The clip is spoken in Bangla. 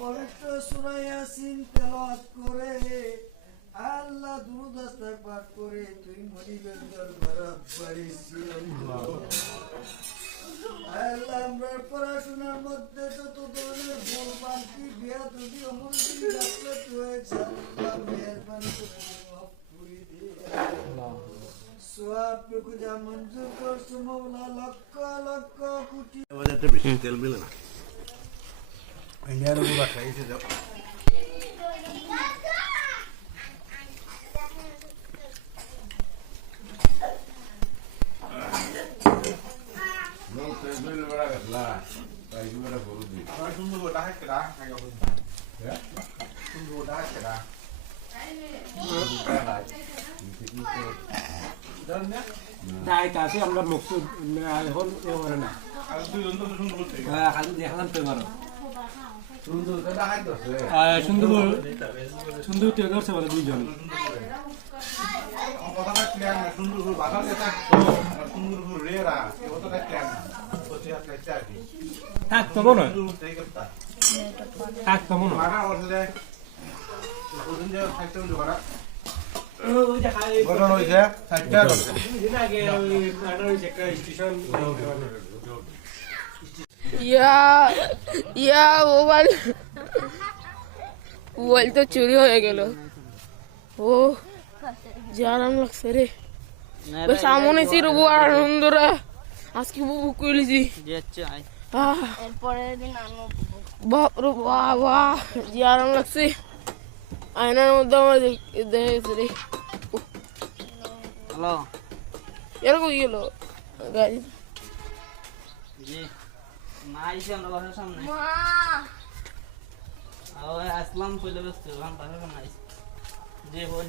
পবিত্র সূরা ইয়াসিন তেলাওয়াত করে আল্লাহ দুরূদ ইস্তেগফার পাঠ করে তুই মনিবের দরবারে বাড়িছি। আল্লাহ আমরা পড়াশোনার মধ্যে যত ধরনের ভুল ভ্রান্তি বেয়াদবি অমনোযোগী গাফলতি হয়েছে আল্লাহ মেহেরবানি করে মাফ করে দে। সওয়াবটুকু যা মঞ্জুর করছো মাওলা, লক্ষ লক্ষ কোটি। ওটাতে বেশি তেল মিলে না। ইন্ডিয়ার উপর খাইছে যাও। No, te duele ver a gaslar. Ahí tú eres por un día. Ahora es un nuevo traje que da. ¿Ya? Un nuevo traje que da. তাই কাছে আমরা মুক্ত এখন এ করে না খালি দেখলাম তো এবারও সুন্দর সুন্দর তো করছে বলে দুইজন থাক তো মনে হয় থাক তো মনে হয় মোবাইল তো চুরি হয়ে গেল। ও যে আরাম লাগছে রে, বেশ আমনে ছিল আনন্দরা আজকে বুক করেছি। বাপরে বাবা যে আরাম লাগছে, আয়নার মধ্যে আমার দেখেছে রে। হ্যালো এরকম গেল গাড়ি সামনে আসলাম পয়লা ব্যস্ত বাসার সামনে যে বল